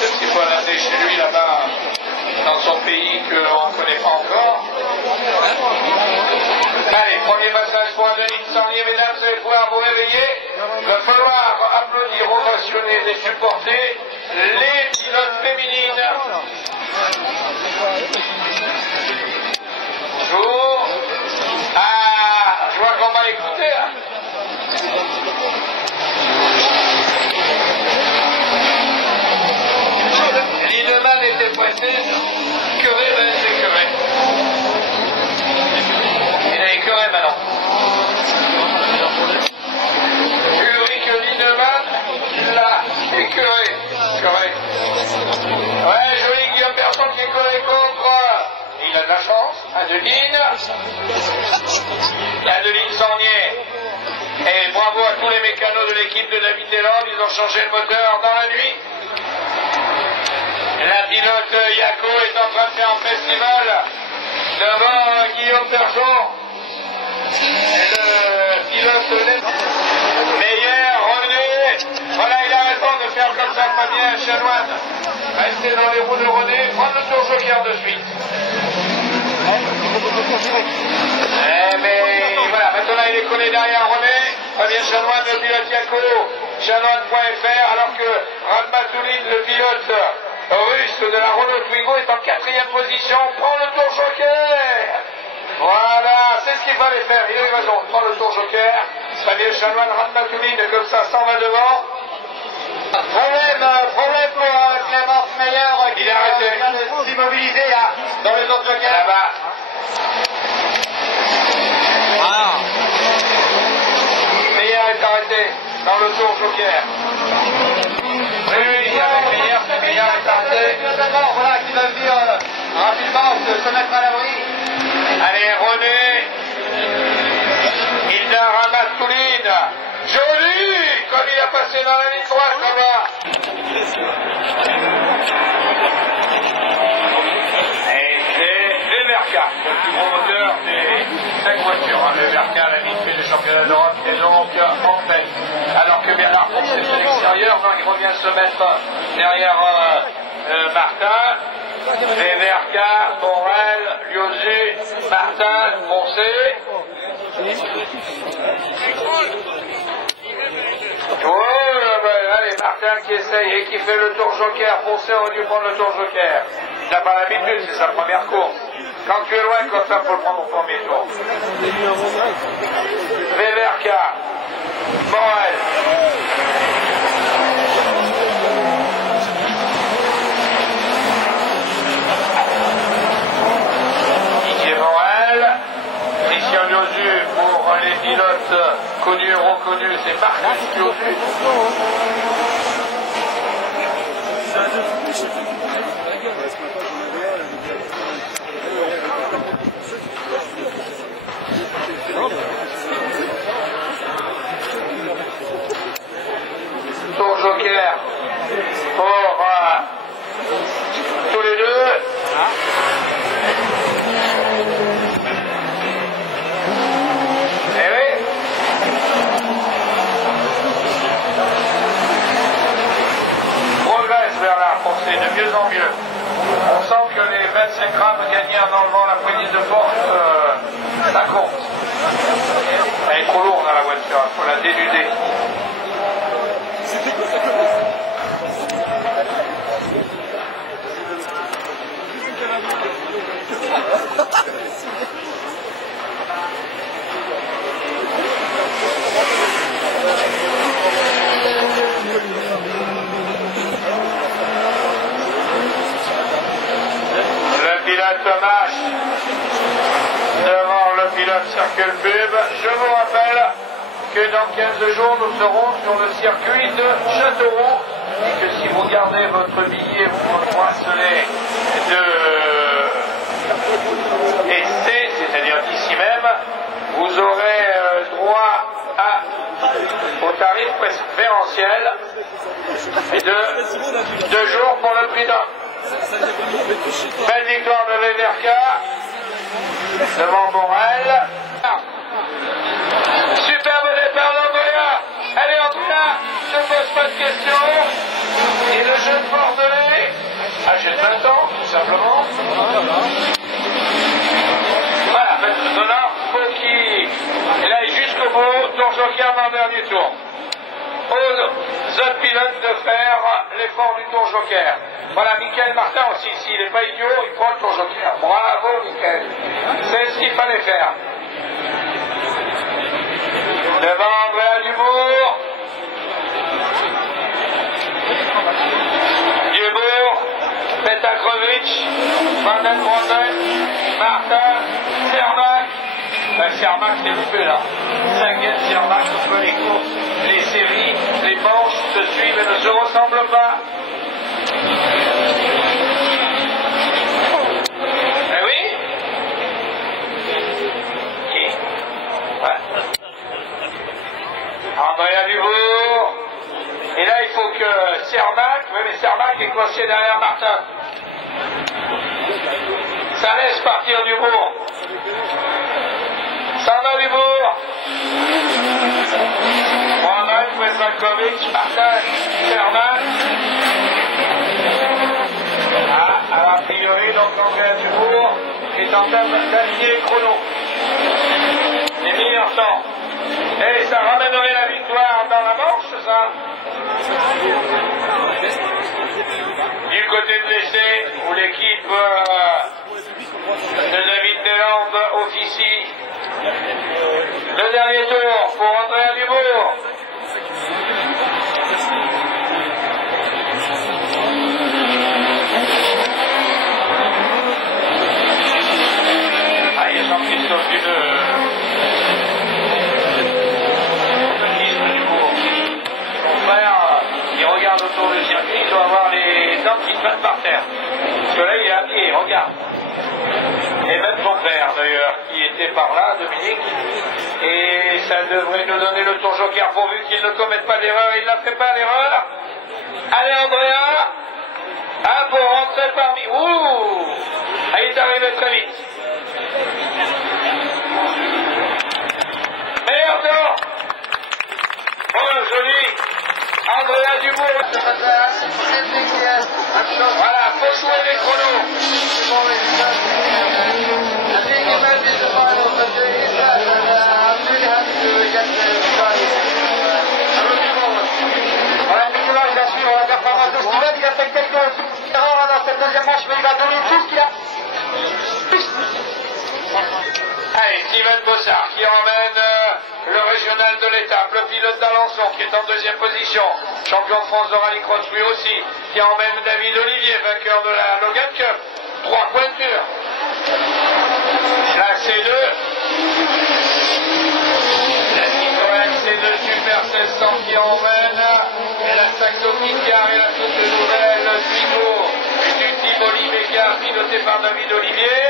Peut-être qu'il faut l'amener chez lui là-bas, dans son pays qu'on ne connaît pas encore. Allez, premier passage pour Adeline Sarnier, mesdames, vous allez pouvoir vous réveiller. Il va falloir applaudir, ovationner et supporter les pilotes féminines. Bonjour. Ah, je vois qu'on va écouter là. Linnemann était pressé, Curé, ben c'est Curé. Il a écœuré maintenant. Ulrich Linnemann, il l'a écœuré. Curé. Ouais, joli Guillaume Berton qui est collé contre. Il a de la chance. Adeline. Adeline Sarnier. Et bravo à tous les mécanos de l'équipe de David Deslandes. Ils ont changé le moteur dans la nuit. La pilote Yako est en train de faire un festival devant Guillaume Berton. Le pilote Meyer, René. Voilà, il a raison de faire comme ça, Fabien Chanoine. Rester dans les roues de René, prendre le tour joker de suite. Mais voilà, maintenant il est collé derrière René. Fabien Chanoine, le pilote Yako. Chanoine.fr, alors que Radmatouline, le pilote russe de la Renault Twingo, est en 4e position. Prend le tour joker. Voilà, c'est ce qu'il fallait faire. Il a eu raison. Prend le tour joker. Fabien Chanoine, Radmatouline, comme ça, s'en va devant. Problème pour Clément Meyer qui vient de s'immobiliser dans les autres jokers. Là-bas. Ah. Meyer est arrêté dans le tour joker. Oui, avec Meyer est arrêté. Voilà, qui va venir rapidement se mettre à l'abri. Allez, René. Hilda Radmatouline. Joli, comme il a passé dans la ligne droite là-bas. Et c'est Weberka, le plus gros moteur des 5 voitures. Weberka, la vite fait des championnats d'Europe, est donc en tête. Alors que Bernard Fourcé est de l'extérieur, donc il revient se mettre derrière Martin. Weberka, Morel, Liozu, Martin, Fourcé. Allez, Martin qui essaye et qui fait le tour joker. Foncé aurait dû prendre le tour joker. Il n'a pas l'habitude, c'est sa première course. Quand tu es loin comme ça, il faut le prendre au premier tour. Weberka, Morel. Didier Morel. Christian Liozu pour les pilotes connus et reconnus, c'est Marcus Liozu. Tour joker pour tous les deux. C'est de mieux en mieux. On sent que les 25 grammes gagnés en enlevant la poignée de porte, ça compte. Elle est trop lourde dans la voiture, il faut la dénuder. Thomas devant le pilote Circle Pub. Je vous rappelle que dans 15 jours nous serons sur le circuit de Châteauroux et que si vous gardez votre billet, votre bracelet de essai, c'est-à-dire d'ici même, vous aurez droit au tarif préférentiel et de 2 jours pour le prix d'un. Belle victoire de Weberka devant Morel. Superbe départ d'Andrea. Allez Andrea, ne pose pas de questions. Et le jeune Bordelais en dernier tour. Aux autres pilotes de faire l'effort du tour joker. Voilà, Michael Martin aussi, s'il n'est pas idiot, il prend le tour joker. Bravo, Michael. C'est ce qu'il fallait faire. Devant Andrea Dubourg. Dubourg, Petakrovic, Van den Bronden, Martin, Cermak. Cermak s'est loupé là. Cinquième Cermak entre les courses, les séries, les manches se suivent et ne se ressemblent pas. Eh oui? Qui? Ouais. Andrea Dubourg. Et là, il faut que Cermak, oui, mais Cermak est coincé derrière Martin. Ça laisse partir Dubourg. Ça va Dubourg. Mohamed Petrakovic, Martin, Cermak. Ah, a priori, donc Andrea Dubourg est en train d'aligner le chrono. Les meilleurs temps. Et ça ramènerait la victoire dans la manche, ça. Du côté de l'essai, où l'équipe de David Deland officie. Le dernier tour pour Andrea Dubourg. Ah, il y a Jean-Christophe il regarde autour du circuit, il doit avoir les dents qui se mettent par terre. Parce que là, il est à pied, regarde. Et même son père, d'ailleurs, qui était par là, Dominique. Et ça devrait nous donner le tour joker pourvu qu'il ne commette pas d'erreur. Il n'a fait pas d'erreur. Allez, Andrea. Ah, pour rentrer parmi... Ouh, il est arrivé très vite. Merde. Oh, joli. Andrea Dubourg. Voilà, faut jouer les chronos. Voilà, Nicolas, il va suivre la performance de Steven. Il a fait quelques erreurs dans cette deuxième manche, mais il va donner tout ce qu'il a. Allez, Steven Bossard qui emmène le régional de l'étape, le pilote d'Alençon qui est en deuxième position, champion de France de rallycross lui aussi, qui emmène David Olivier, vainqueur de la Logan Cup, 3 pointures. La C2, la Citroën C2 Super 1600 qui emmène, et la Saxo Picard et la toute nouvelle Twingo du team Oliveca piloté par David Olivier.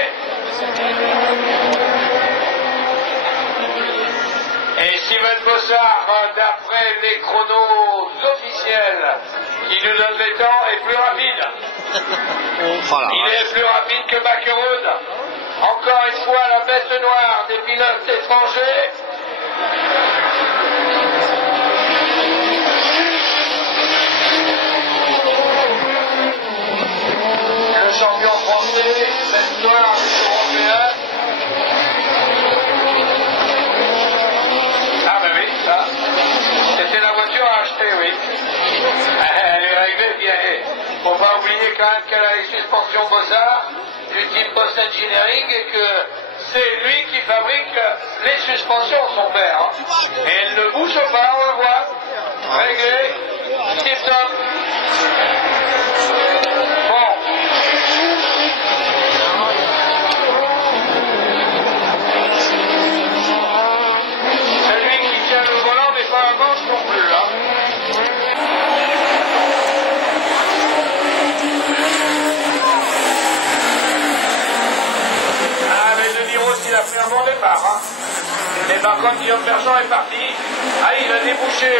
Et Steven Bossard, d'après les chronos officiels qui nous donnent les temps, est plus rapide. Il est plus rapide que Bakkerud. Encore une fois, la bête noire des pilotes étrangers. Le champion français, bête noire des Européens. C'était la voiture à acheter, oui. Elle est réglée bien. Faut pas oublier quand même qu'elle a les suspensions Bossard du type Post Engineering et que c'est lui qui fabrique les suspensions, son père. Hein. Et elle ne bouge pas, on le voit. Réglé, tip top. Bon. Celui qui tient le volant n'est pas un manche non plus, là. Ah, mais Denis Ross, il a pris un bon départ, hein. Mais par contre, Guillaume Bergeon est parti. Ah, il a débouché.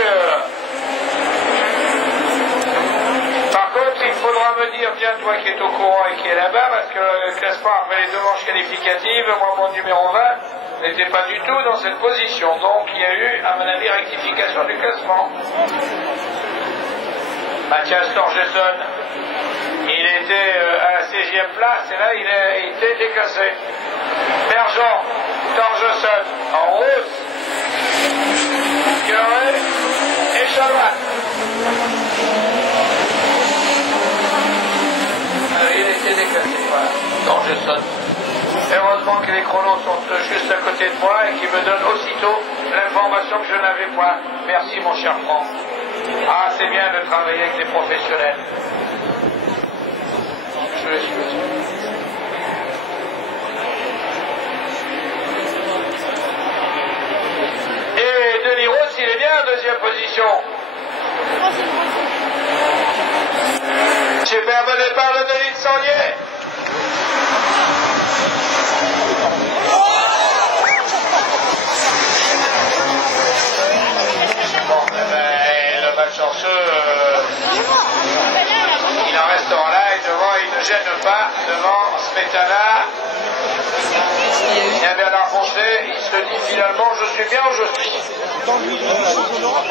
Par contre, il faudra me dire, bien toi qui es au courant et qui est là-bas, parce que le classement après les 2 manches qualificatives, moi, mon numéro 20, n'était pas du tout dans cette position. Donc, il y a eu, à mon avis, rectification du classement. Mathias Torgesson, il était à la 16e place, et là, il a été déclassé. Bergeon, Torgesson, en route. Guéret et Chanoine. Il était déclassé, voilà. Donc je saute. Heureusement que les chronos sont juste à côté de moi et qui me donnent aussitôt l'information que je n'avais point. Merci mon cher Franck. Ah, c'est bien de travailler avec des professionnels. Je l'excuse. Et Denis Ross, il est bien en deuxième position. Superbe départ de Denis Sandier. Bon, le malchanceux, il en restera là et devant, il ne gêne pas devant Smetana. Et Bernard Poncelet, il se dit finalement, je suis bien où je suis.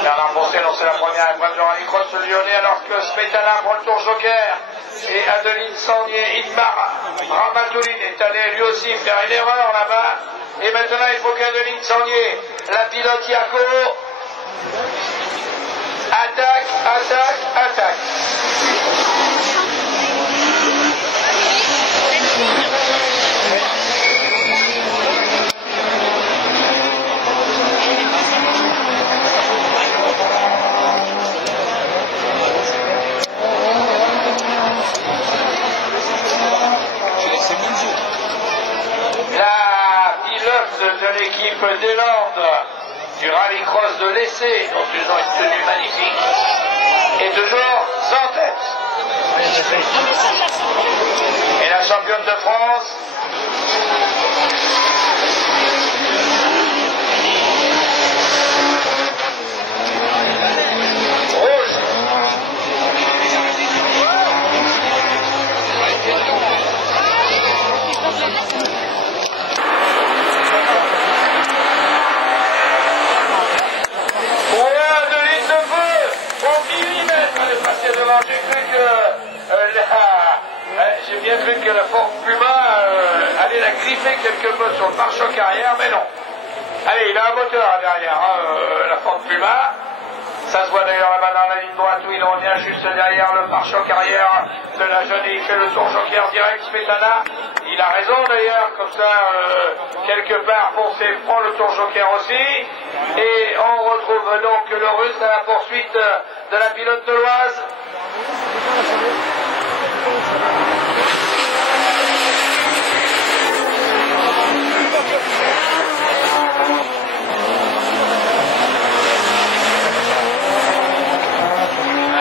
Bernard Poncelet, non, c'est la première épreuve de rallycross lyonnais, alors que Smetana prend le tour joker. Et Adeline Sandier, Idmar Ramatoline est allé lui aussi faire une erreur là-bas. Et maintenant, il faut qu'Adeline Sandier, la pilote Yako, attaque. De l'équipe d'Elande du rallycross de l'Essai, dont ils ont une tenue magnifique, est toujours en tête. Et la championne de France, rouge. J'ai bien cru que la Ford Puma allait la griffer quelque peu sur le pare-choc arrière, mais non. Allez, il a un moteur derrière, la Ford Puma. Ça se voit d'ailleurs là-bas dans la ligne droite où il en vient juste derrière le pare-choc arrière de la jeune et il fait le tour joker direct, Smetana. Il a raison d'ailleurs, comme ça, quelque part, Poncet prend le tour joker aussi. Et on retrouve donc le Russe à la poursuite de la pilote de l'Oise.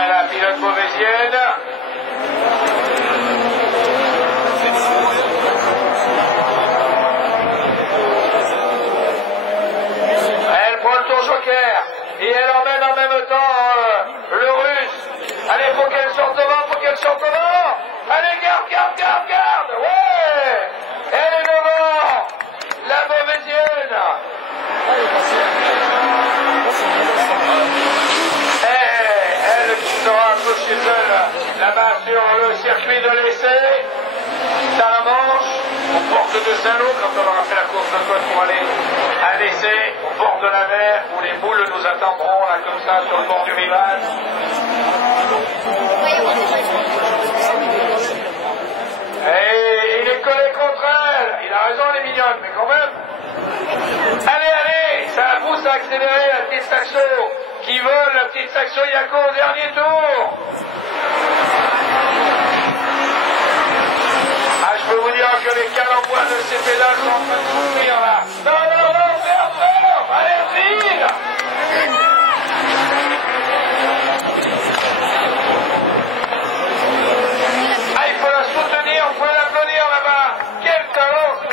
La pilote beauvaisienne. Elle prend le tour joker et elle emmène en même temps le Russe. Allez, faut qu'elle sorte devant, Allez, garde, ouais. Elle est devant, la beauvaisienne. Elle qui sera un peu chez elle, là-bas sur le circuit de l'Essai, dans la Manche, aux portes de Saint-Lô, quand on aura fait la course de côte pour aller à l'Essai, au bord de la mer, où les boules nous attendront, là, comme ça, sur le bord du rivage. Et il est collé contre elle. Il a raison, elle est mignonne, mais quand même. Allez, ça pousse à accélérer la petite Saxo qui vole, la petite Saxo Yako au dernier tour. Ah, je peux vous dire que les cales en bois de ces pédales sont en train de souffrir là. Non, merde, allez, vite.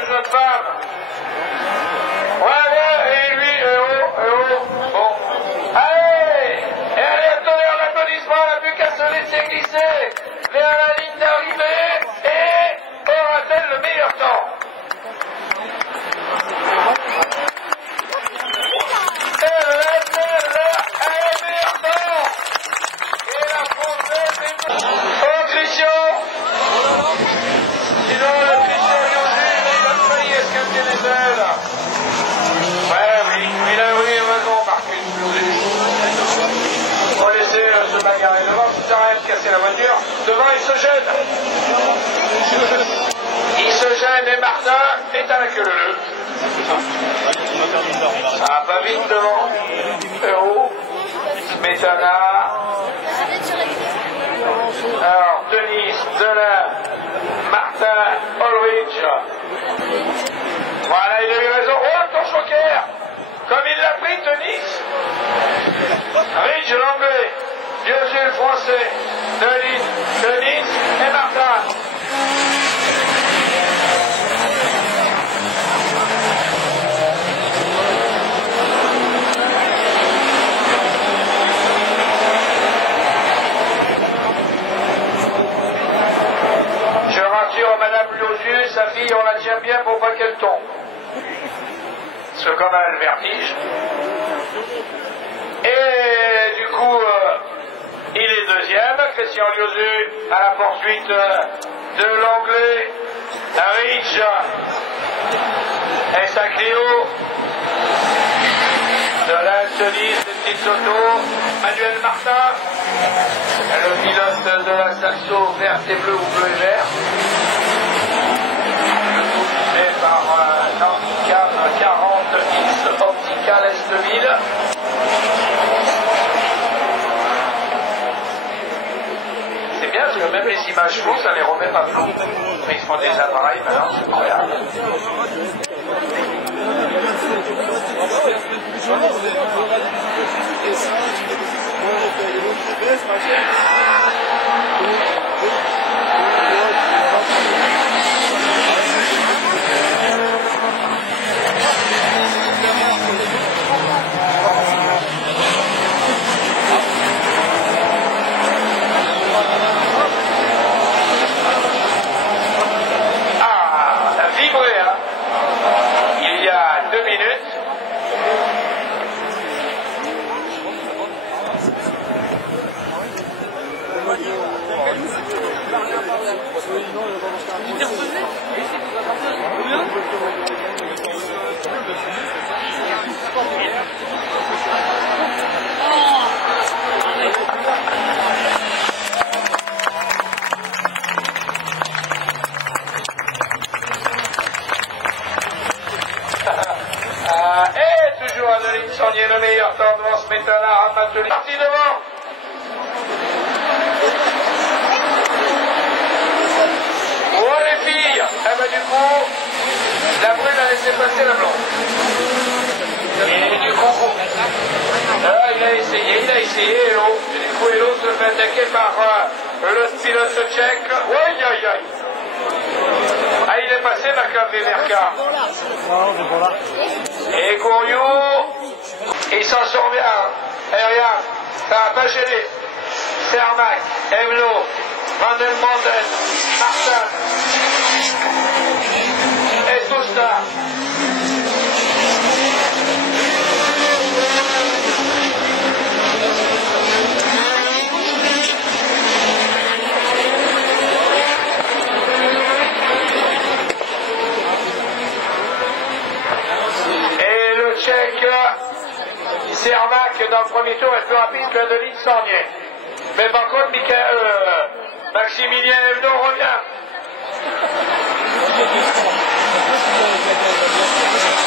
Jeune femme. Ouais, et lui, bon. Allez, et allez, attendez un applaudissement, elle n'a plus qu'à se laisser glisser vers la ligne d'arrivée, et aura-t-elle le meilleur temps? Il faut laisser se bagarrer devant, ça sert à rien de casser la voiture. Devant, il se gêne. Il se gêne et Martin est à la queue leu. Ça va vite devant. Héros. Smetana. Alors, Denis, Delin, Martin, Ulrich. Voilà, il a eu raison. Oh, ton choker. Comme il l'a pris, Denis. Ridge, l'anglais. Dieu, le français. Denis et Martin. Je rassure Madame Lozieux, sa fille, on la tient bien pour pas qu'elle tombe. Parce que comme elle a le vertige. Et du coup, il est deuxième. Christian Liozeux à la poursuite de l'anglais. Ridge et sa Clio. De l'Antonis, de Petit Auto. Manuel Martin. Le pilote de la Saxo verte et bleu ou bleu et vert. Et par Nautica 40X Optical S2000. C'est bien parce que même les images floues, ça les remet pas floues. Mais ils se font des appareils maintenant, c'est incroyable. Et toujours Adeline Sornier, le meilleur temps devant Smetana, Ramatoli. Parti devant. Oh les filles. Eh ben du coup, la brune a laissé passer la blonde. Et du coup, il a essayé, Hello. Et du coup, Hello se fait attaquer par le pilote tchèque. Aïe, aïe, aïe. Ah, il est passé, Macabé Merca. Et Couriot, il s'en sort bien. Et regarde, ça n'a pas gêné. Cermak, Emlo, Van den Branden, Martin, et Sousta. Cermak, dans le premier tour, est plus rapide que Adeline Sornier. Mais par contre, Maximilien Evno revient.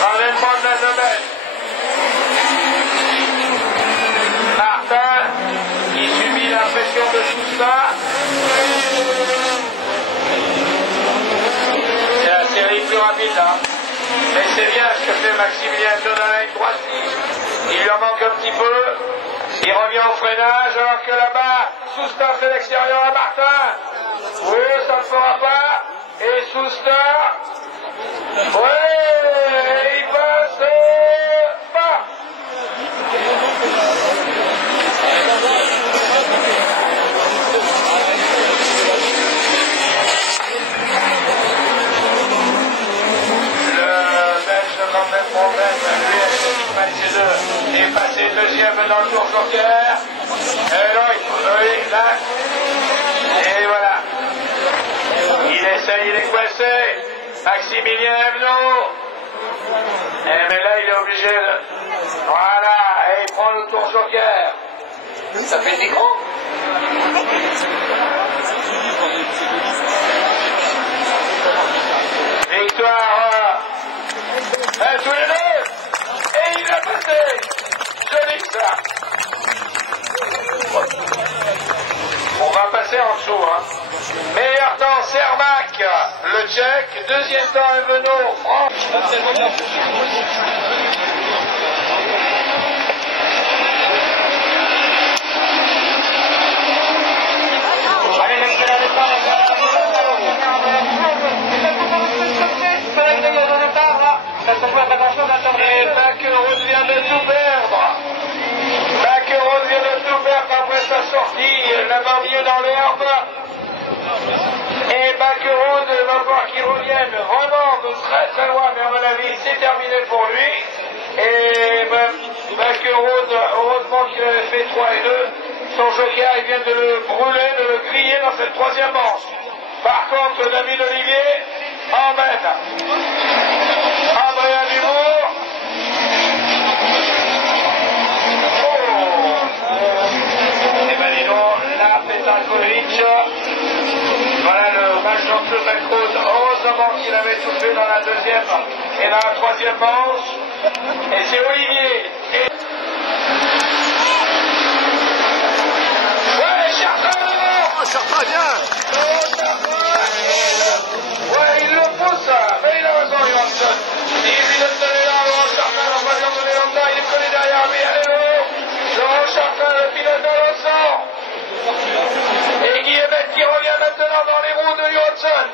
Enlèvement de la domaine. Martin, qui subit la pression de tout ça. C'est la série plus rapide là. Mais c'est bien ce que fait Maximilien Evno dans la ligne droite. Il lui en manque un petit peu. Il revient au freinage alors que là-bas, Sousta fait l'extérieur à Martin. Oui, ça ne fera pas. Et Sousta. Oui, il passe pas. Le Belge quand même problème, lui, est passé deuxième dans le tour joker. Et là, et voilà. Il essaye, il est coincé. Maximilien Evno. Mais là, il est obligé de... Voilà. Et prend le tour joker. Ça fait des grands. Victoire tous les deux. Et il l'a passé. Joli ça. On va passer en dessous. Hein. Meilleur temps, Cermak, le Tchèque. Deuxième temps, Evenot, France. Allez, l'excellent départ. Et Bacquerone vient de tout perdre. Bacquerone vient de tout perdre après sa sortie, là-bas au milieu dans l'herbe. Et Bacquerone va voir qu'il revienne vraiment de très très loin, mais à mon avis, c'est terminé pour lui. Et Bacquerone, heureusement qu'il avait fait 3 et 2. Son joker, il vient de le brûler, de le griller dans cette troisième manche. Par contre, David Olivier emmène Andrea Dubourg. Et ben dis donc, là, Petankovic. Voilà le match d'Antoine Macron. Heureusement qu'il avait tout fait dans la deuxième et dans la troisième manche. Et c'est Olivier. Ouais, Chartrand devant. Chartrand, bien. Ouais, il le pousse, mais il a raison, Johansson. Il lui donne de l'élan, Laurent Chartrand, en voyant de l'élan, il est collé derrière lui, allez, Laurent Chartrand, le pilote à l'ensemble. Et Guillemette qui revient maintenant dans les roues de Johansson.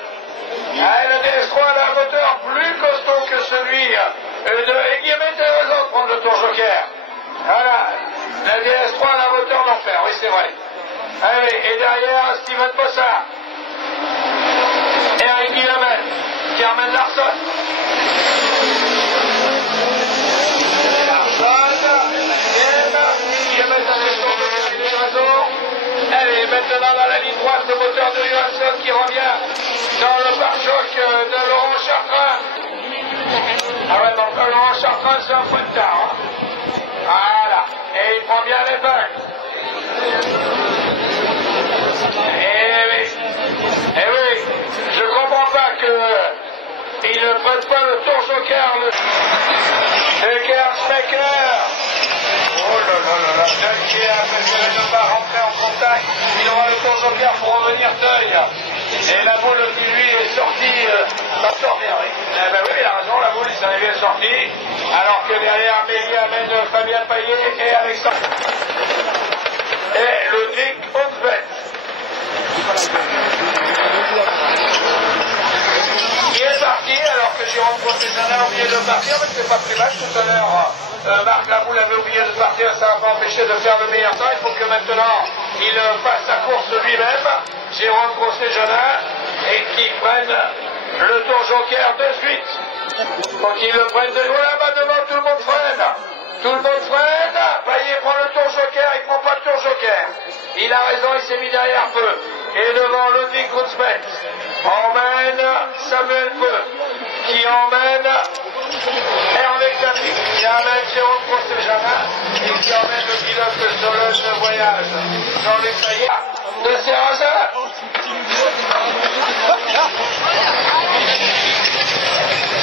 Ah, le DS3 a un moteur plus costaud que celui de... Et Guillemette a raison de prendre le tour joker. Voilà, la DS3 a un moteur d'enfer, oui c'est vrai. Allez, et derrière, Steven Bossard. Eric Guillemette qui emmène Larson. Guillemette a raison. Allez, maintenant dans la ligne droite, le moteur de Johansson qui revient dans le pare-choc de Laurent Chartrand. Ah ouais, donc Laurent Chartrand, c'est un peu de tard. Hein. Voilà, et il prend bien les bugs. Eh oui, je comprends pas qu'il ne prenne pas le tour joker, le Smecker. Oh là là là là, Deuil qui a préféré ne pas rentrer en contact. Il aura le tour joker pour revenir Deuil. Et la boule qui lui est sortie, va sortir, oui. Eh ben oui, il a raison, la boule s'en est bien sortie. Alors que derrière, Amélie amène Fabien Payet et Alexandre. Et Ludwig Honsvet. Il est parti alors que Jérôme Professionnel a oublié de partir, mais c'est pas plus mal tout à l'heure. Marc Laboule avait oublié de partir, ça n'a pas empêché de faire le meilleur temps. Il faut que maintenant il fasse sa course lui-même, Jérôme Professionnel, et qu'il prenne le tour joker de suite. Faut qu'il le prenne de loin là-bas devant, tout le monde freine. Tout le monde freine. Payet prend le tour joker, il prend pas le tour joker. Il a raison, il s'est mis derrière peu. Et devant Ludwig Honsvet emmène Samuel Peu, qui emmène Hervé Capit, qui emmène Jérôme Prostéjanin et qui emmène le pilote de Sologne Voyage. Jean-Luc Maillard de Serrazin.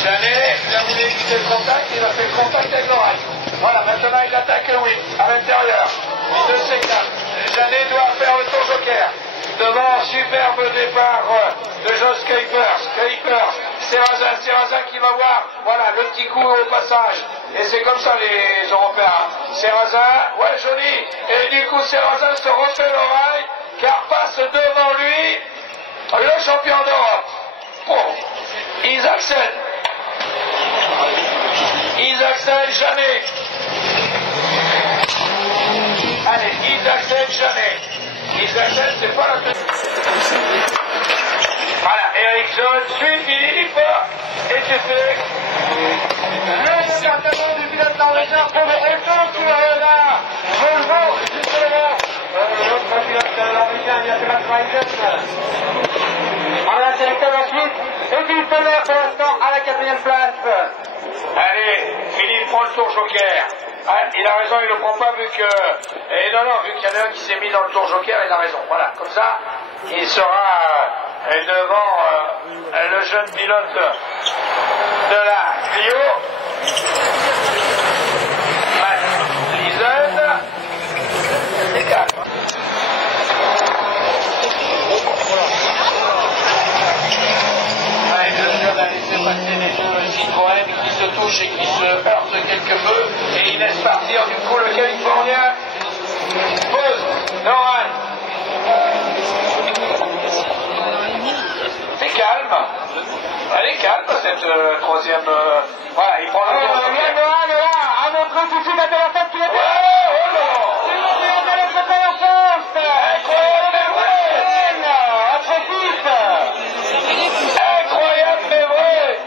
Janet, il a voulu éviter le contact, il a fait le contact avec l'oreille. Voilà, maintenant il attaque Louis à l'intérieur de ses quatre. Janet doit faire le tour joker. Devant, superbe départ de Josh Kuipers. Serrazin qui va voir, voilà, le petit coup au passage. Et c'est comme ça les Européens. Hein. Serrazin, ouais, joli. Et du coup, Serrazin se refait l'oreille, car passe devant lui le champion d'Europe. Bon, Isaacsen Janet. Allez, Isaacsen Janet. Isaacsen, c'est pas la tête. Voilà, Ericsson suit Philippe. Et c'est fait. Le département du pilote norvégien pour le Ericsson qui va là. Volvo, justement. L'autre pilote norvégien, il y a Sébastien Reisen. Voilà, sélecteur ensuite. Et Philippe Peller pour l'instant à la 4e place. Allez, Philippe prend le tour joker. Ah, il a raison, il ne le prend pas vu que... Et non, vu qu'il y en a un qui s'est mis dans le tour joker, il a raison. Voilà, comme ça, il sera devant le jeune pilote de la Clio, Matt Leeson. C'est calme. Ouais, le jeune a laissé passer les deux Citroën qui se touchent et qui se heurtent quelque peu, et il laisse partir du coup le Californien. Pause, Noran. C'est calme. Elle est calme cette troisième. Voilà, il prend le tour. Noran est là, à montrer tout de suite à téléphone qu'il est bien. Incroyable mais vrai.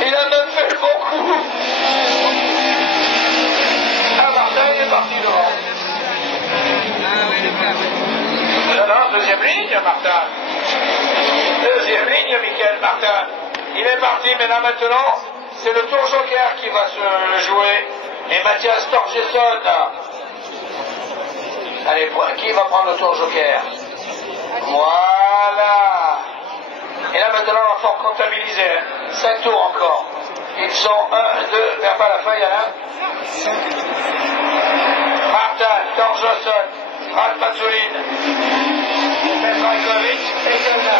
Il a même fait le bon coup. Ah, Martin, il est parti devant. Non, deuxième ligne, Martin. Deuxième ligne, Michael Martin. Il est parti, mais là maintenant, c'est le tour joker qui va se jouer. Et Mathias Torgesson. Allez, qui va prendre le tour joker? Voilà. Et là maintenant, on va falloir comptabiliser. 5 tours encore. Ils sont 1, 2, vers pas la feuille, Alain. Martin, Torgesson, Ratmatulin, Petrakovic et Kalna.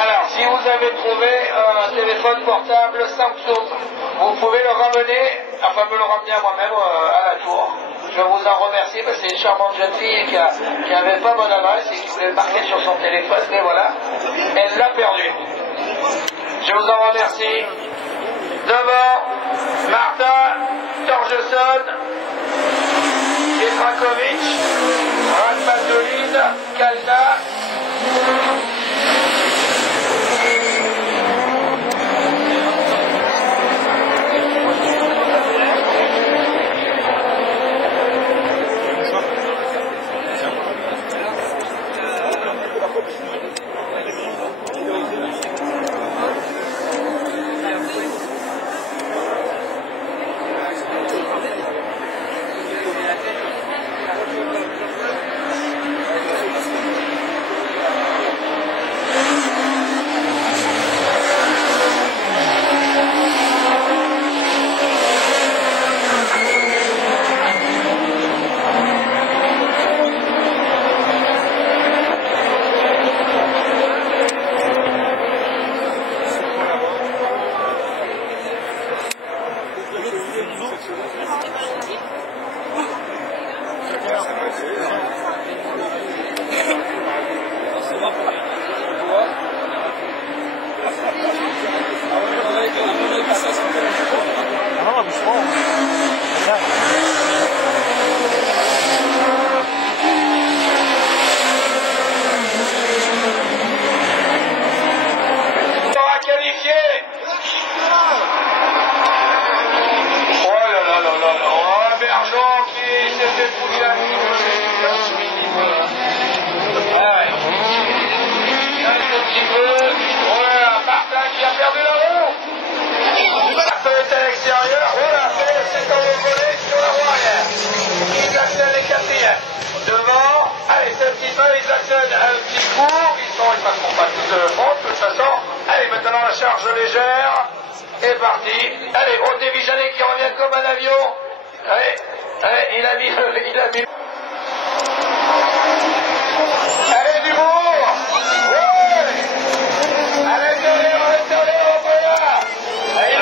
Alors, si vous avez trouvé un téléphone portable Samsung, vous pouvez le ramener, enfin me le ramener à moi-même à la tour. Je vous en remercie parce que c'est une charmante jeune fille qui n'avait pas bonne adresse et qui voulait le marquer sur son téléphone, mais voilà, elle l'a perdu. Je vous en remercie. Devant, Martin, Torgesson, Petrakovic, Ratmatulin, Kalna. Devant, allez, c'est un petit peu, ils accèdent à un petit cours, ils passeront pas tous de front, de toute façon. Allez, maintenant la charge légère est partie. Allez, au Vijanet qui revient comme un avion. Allez, il a mis. Allez, Dubourg. Ouais. Allez, on peut là. Allez,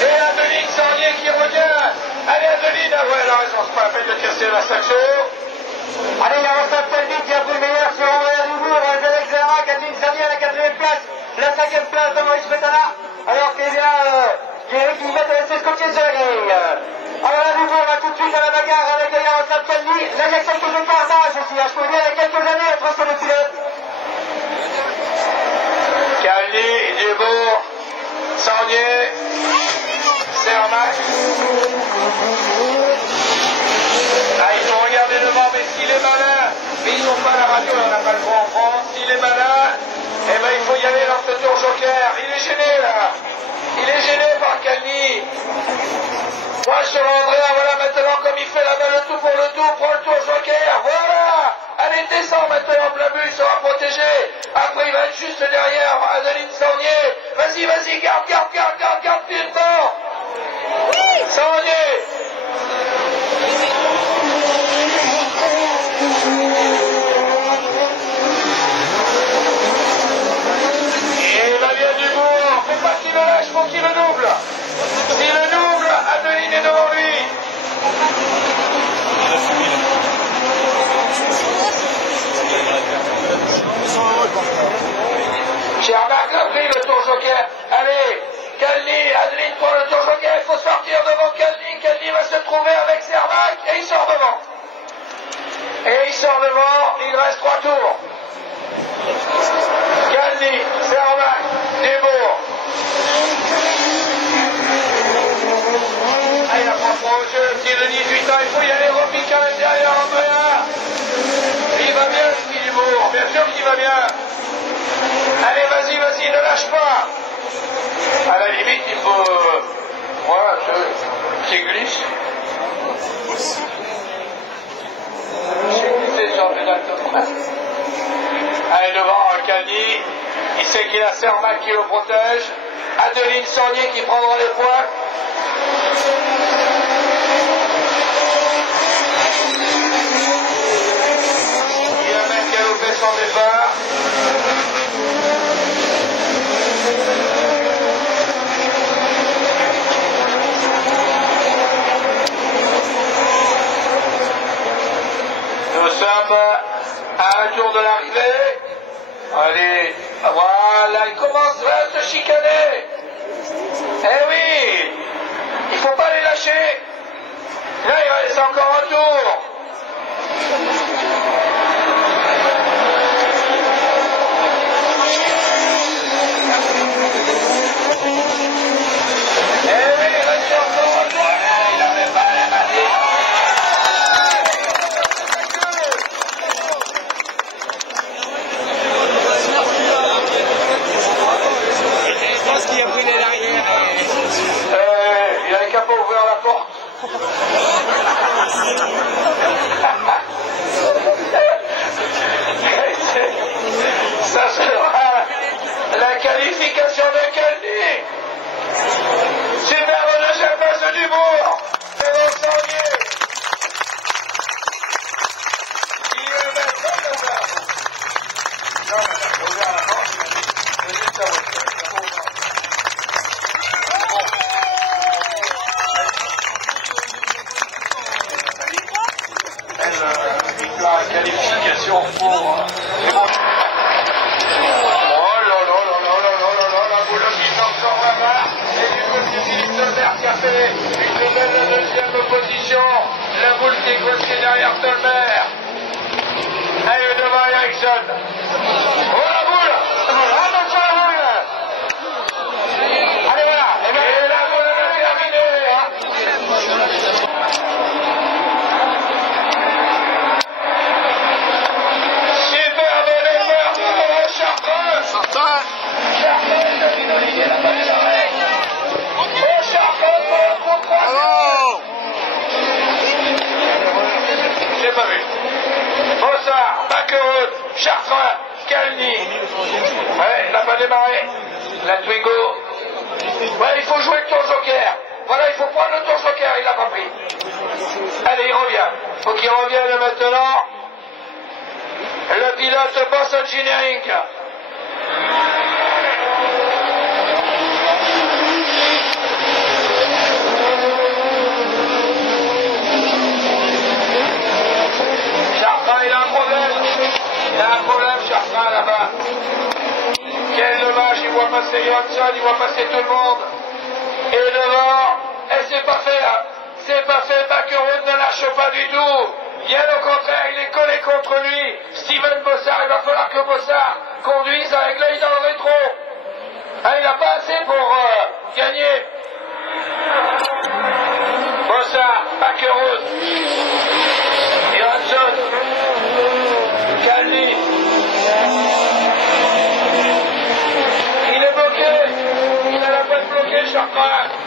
et Adeline Sarnier qui revient. Allez, Adeline, ouais, elle a raison, c'est pas la peine de casser la saxo. Allez, il y a Rostam Talbi qui a pris le meilleur sur Aurélien Dubourg, Alex Zermac, Adeline Sarnier à la 4e place, la 5e place de Maurice Pétana, alors qu'il y a Guéry qui va laisser scotcher sur la grille. Alors là, Dubourg va tout de suite à la bagarre avec derrière Rostam Talbi. Là, il y a quelques écarts d'âge aussi, je peux dire, il y a quelques années entre ces deux pilotes. Calni, Dubourg, Saunier, Cermak. Ah, ils ont regardé devant, mais s'il est malin, mais ils n'ont pas la radio, on n'a pas le droit en France. S'il est malin, eh ben il faut y aller dans ce tour joker. Il est gêné là. Il est gêné par Calny. Moi je te rendrai, voilà maintenant comme il fait la balle le tout pour le tout, prends le tour joker, voilà. Allez, descends maintenant, plein but, il sera protégé. Après il va être juste derrière Adeline Saunier. Vas-y, vas-y, garde plus de temps. Saunier. Et il va bien du bourg, faut pas qu'il le lâche, faut qu'il le double. S'il le double, Adeline est devant lui. Cermak a pris le tour joker. Allez, Calny, Adeline prend le tour joker. Il faut sortir devant Calny. Calny va se trouver avec Cermak et il sort devant. Il reste 3 tours. Calny, Cermak, Desbourg. Ah, il a pas trop au jeu, le petit de 18 ans. Il faut y aller, Roby quand même derrière Andrea. Il va bien, le petit Desbourg. Bien sûr qu'il va bien. Allez, vas-y, ne lâche pas. À la limite, il faut... voilà, c'est glisse. C'est glissé sur le pédale de droite. Allez, devant Calny. Il sait qu'il a Cermak qui le protège. Adeline Saunier qui prendra les points. Il y a un mec qui a loupé son départ. Nous sommes à un tour de l'arrivée. Allez, voilà, il commencerait à se chicaner. Eh oui, il ne faut pas les lâcher. Là, il reste encore un tour. Eh oui, il reste encore un tour. Il n'avait pas la batterie. Je pense qu'il a pris les l'arrière. Il n'avait qu'à pas ouvrir la porte. Ça sera la qualification de Calny. Superbe deuxième place du Bourg. Devant Saunier. Il est le maître de la place. Non, mais il a ouvert la porte. Il a dit ça, la qualification pour... C'est bon. Oh là là là là là là là là, la boule qui sort sur la main. Et du côté de Philippe Tolmer qui a fait une belle deuxième position. La boule qui est coincée derrière Tolmer. Allez, devant Eriksson. Oh la boule. Attention la boule. Allez voilà. Et la boule est terminée. J'ai pas vu. Bossard, Baquerud, Chartrain, Calny. Ouais, il n'a pas démarré. La Twingo. Ouais, il faut jouer le tour joker. Voilà, il faut prendre le tour joker, il l'a pas pris. Allez, il revient. Faut qu'il revienne maintenant. Le pilote Boss Engineering. Chartrain, il a un problème. Il a un problème, Chartrain, là-bas. Quel dommage, il voit passer Johansson, il voit passer tout le monde. Et devant, et c'est pas fait, là. C'est pas fait, Baquerud ne lâche pas du tout. Bien au contraire, il est collé contre lui. Steven Bossard, il va falloir que Bossard conduise avec l'œil dans le rétro. Ah, il n'a pas assez Rose. Johansson. Calvi. Il est bloqué. Il a la boîte bloquée, Chartrain.